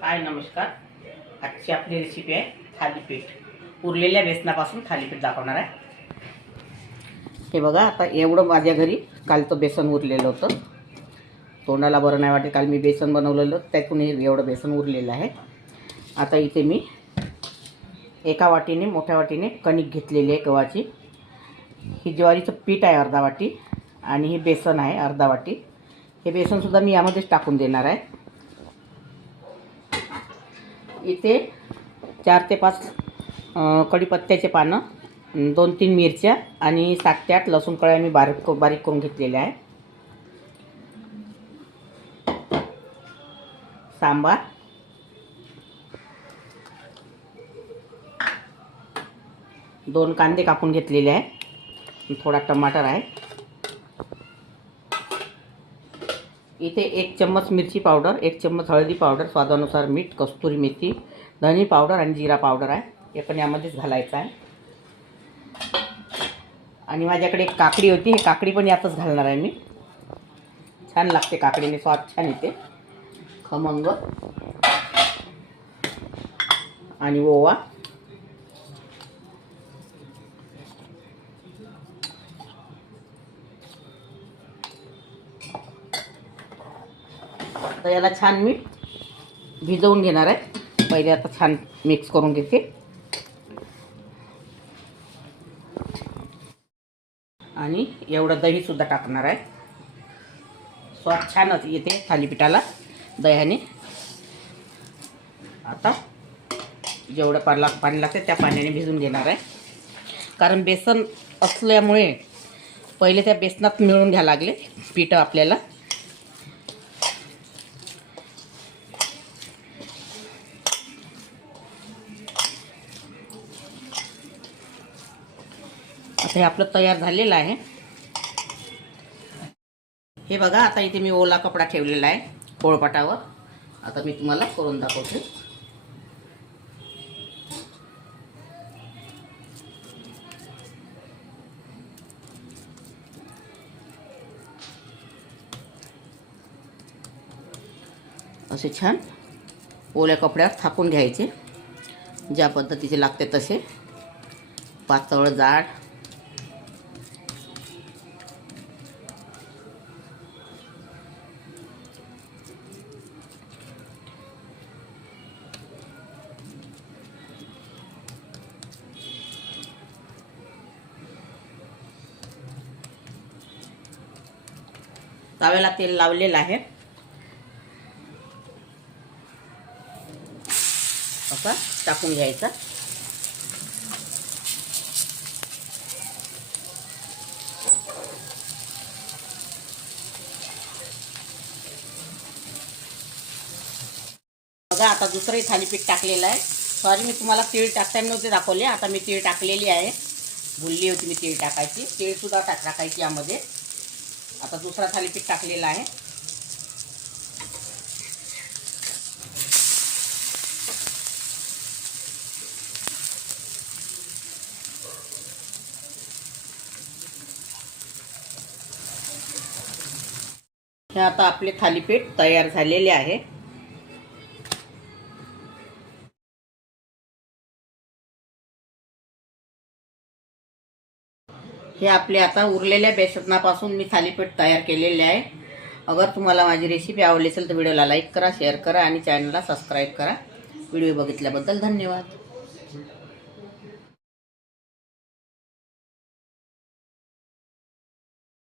हाय नमस्कार। आजची आपली रेसिपी आहे थालीपीठ। उरलेल्या बेसनापासून थालीपीठ दाखवणार आहे। हे बघा, आता एवढं माझ्या घरी कालचं बेसन उरलेलं होतं। तोंडाला बरं नाही वाटत, काल मी बेसन बनवलेलं, त्यातून एवढं बेसन उरलेलं आहे। आता इथे मी एका वाटीने, मोठ्या वाटीने कणिक घेतलेली आहे गव्हाची। ही ज्वारीचं पीठ आहे अर्धा वाटी, आणि हे बेसन आहे अर्धा वाटी। हे बेसनसुद्धा मी यामध्येच टाकून देणार आहे। इथे 4 ते 5 कढीपत्त्याचे पानं, 2-3 मिरच्या आणि 7 ते 8 लसूण कळ्या मी बारीक करून घेतलेल्या आहे। सांबार, दोन कांदे कापून घेतलेले आहे, थोडा टमाटर आहे। इथे 1 चम्मच मिरची पावडर, 1 चम्मच हळदी पावडर, स्वादानुसार मीठ, कस्तुरी मेथी, धनी पावडर आणि जिरा पावडर आहे। हे पण यामध्येच घालायचं आहे। आणि माझ्याकडे एक काकडी होती, हे काकडी पण यातच घालणार आहे मी। छान लागते काकडीने, स्वाद छान येते, खमंग। आणि ओवा, तर याला छान मी भिजवून घेणार आहे। पहिले आता छान मिक्स करून घेते। आणि एवढं दही सुद्धा टाकणार आहे। स्वाद छानच येते थालीपीठाला दह्याने। आता जेवढं पाणी लागते त्या पाण्याने भिजून घेणार आहे, कारण बेसन असल्यामुळे पहिले त्या बेसनात मिळून घ्यायला लागले पीठ आपल्याला। आता हे आपलं तयार झालेलं आहे। हे बघा, आता इथे मी ओला कपडा ठेवलेला आहे पोळपाटावर। आता मी तुम्हाला करून दाखवते। असे छान ओल्या कपड्यावर थापून घ्यायचे, ज्या पद्धतीचे लागते तसे, पातळ जाड। तव्याला तेल लावलेलं आहे, असा टाकून घ्यायचा। बघा, आता दुसरंही थालीपीठ टाकलेलं आहे। सॉरी, मी तुम्हाला तीळ टाकताना नव्हते दाखवले, आता मी तीळ टाकलेली आहे। भुलली होती मी तीळ टाकायची, तीळसुद्धा टाकायची यामध्ये। आता दुसरा थालीपीठ टाकलेला आहे। हे आता आपले थालीपीठ तयार झालेले आहे। हे आपले आता उरलेल्या बेसनापासून मी थालीपीठ तयार केलेले आहे। अगर तुम्हाला माझी रेसिपी आवडली असेल तर व्हिडिओला लाईक करा, शेअर करा आणि चॅनलला सबस्क्राईब करा। व्हिडिओ बघितल्याबद्दल धन्यवाद।